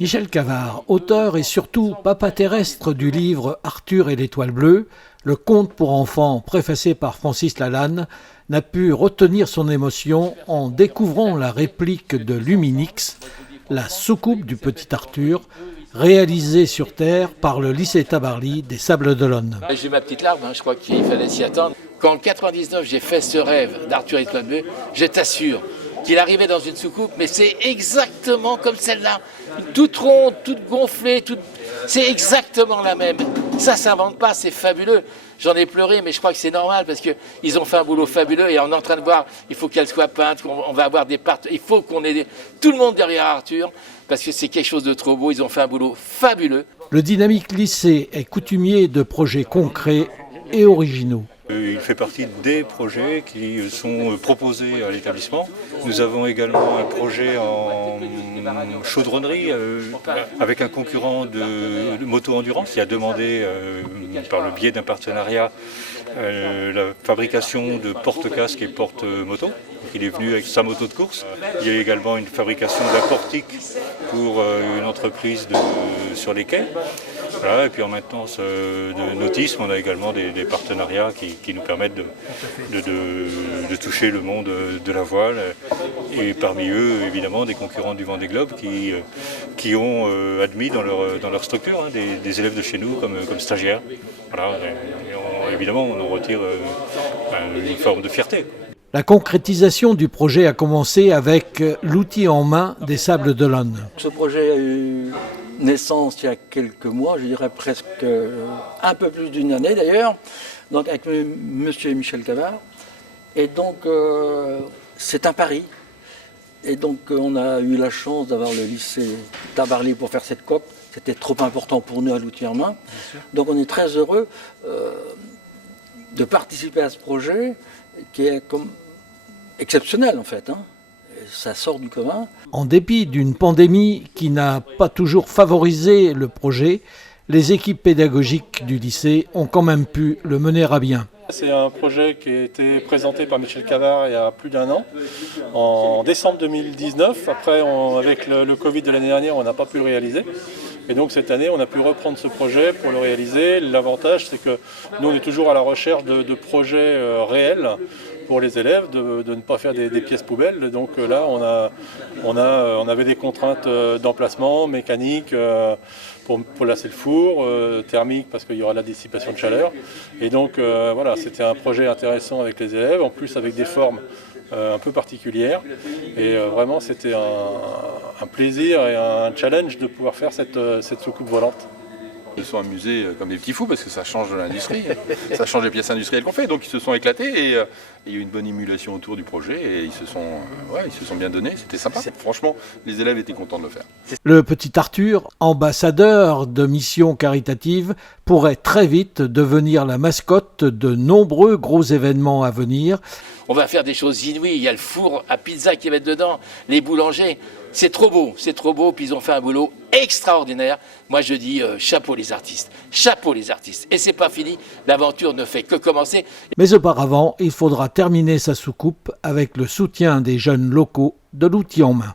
Michel Cavard, auteur et surtout papa terrestre du livre Arthur et l'étoile bleue, le conte pour enfants préfacé par Francis Lalanne, n'a pu retenir son émotion en découvrant la réplique de Luminix, la soucoupe du petit Arthur, réalisée sur Terre par le lycée Tabarly des Sables d'Olonne. J'ai ma petite larme, je crois qu'il fallait s'y attendre. Quand en 99 j'ai fait ce rêve d'Arthur et l'étoile bleue, je t'assure qu'il arrivait dans une soucoupe, mais c'est exactement comme celle-là, toute ronde, toute gonflée, c'est exactement la même. Ça s'invente pas, c'est fabuleux. J'en ai pleuré, mais je crois que c'est normal parce qu'ils ont fait un boulot fabuleux et on est en train de voir, il faut qu'elle soit peinte, on va avoir des parts, il faut qu'on ait tout le monde derrière Arthur parce que c'est quelque chose de trop beau, ils ont fait un boulot fabuleux. Le Dynamique Lycée est coutumier de projets concrets et originaux. Il fait partie des projets qui sont proposés à l'établissement. Nous avons également un projet en chaudronnerie avec un concurrent de moto-endurance qui a demandé par le biais d'un partenariat la fabrication de porte-casque et porte-moto. Il est venu avec sa moto de course. Il y a également une fabrication d'un portique pour une entreprise sur les quais. Voilà, et puis en maintenance de nautisme, on a également des partenariats qui nous permettent de toucher le monde de la voile. Et parmi eux, évidemment, des concurrents du Vendée Globe qui ont admis dans leur structure des élèves de chez nous comme stagiaires. Voilà, évidemment, on en retire une forme de fierté. La concrétisation du projet a commencé avec l'outil en main des Sables d'Olonne. Ce projet a eu naissance il y a quelques mois, je dirais presque un peu plus d'une année d'ailleurs, donc avec monsieur Michel Cavard. Et donc c'est un pari. Et donc on a eu la chance d'avoir le lycée Tabarly pour faire cette COP. C'était trop important pour nous à l'outil en main. Donc on est très heureux de participer à ce projet qui est comme exceptionnel en fait. Ça sort du commun. En dépit d'une pandémie qui n'a pas toujours favorisé le projet, les équipes pédagogiques du lycée ont quand même pu le mener à bien. C'est un projet qui a été présenté par Michel Cavard il y a plus d'un an, en décembre 2019. Après, avec le Covid de l'année dernière, on n'a pas pu le réaliser. Et donc cette année, on a pu reprendre ce projet pour le réaliser. L'avantage, c'est que nous, on est toujours à la recherche de projets réels pour les élèves, de ne pas faire des pièces poubelles. Donc là, on avait des contraintes d'emplacement, mécanique, pour lasser le four, thermique parce qu'il y aura de la dissipation de chaleur. Et donc voilà, c'était un projet intéressant avec les élèves, en plus avec des formes un peu particulières. Et vraiment, c'était un plaisir et un challenge de pouvoir faire cette soucoupe volante. Ils se sont amusés comme des petits fous parce que ça change l'industrie, ça change les pièces industrielles qu'on fait. Donc ils se sont éclatés et il y a eu une bonne émulation autour du projet et ils se sont bien donnés, c'était sympa. Franchement, les élèves étaient contents de le faire. Le petit Arthur, ambassadeur de missions caritatives, pourrait très vite devenir la mascotte de nombreux gros événements à venir. On va faire des choses inouïes, il y a le four à pizza qui va être dedans, les boulangers. C'est trop beau, puis ils ont fait un boulot extraordinaire. Moi je dis chapeau les artistes, et c'est pas fini, l'aventure ne fait que commencer. Mais auparavant, il faudra terminer sa soucoupe avec le soutien des jeunes locaux de l'outil en main.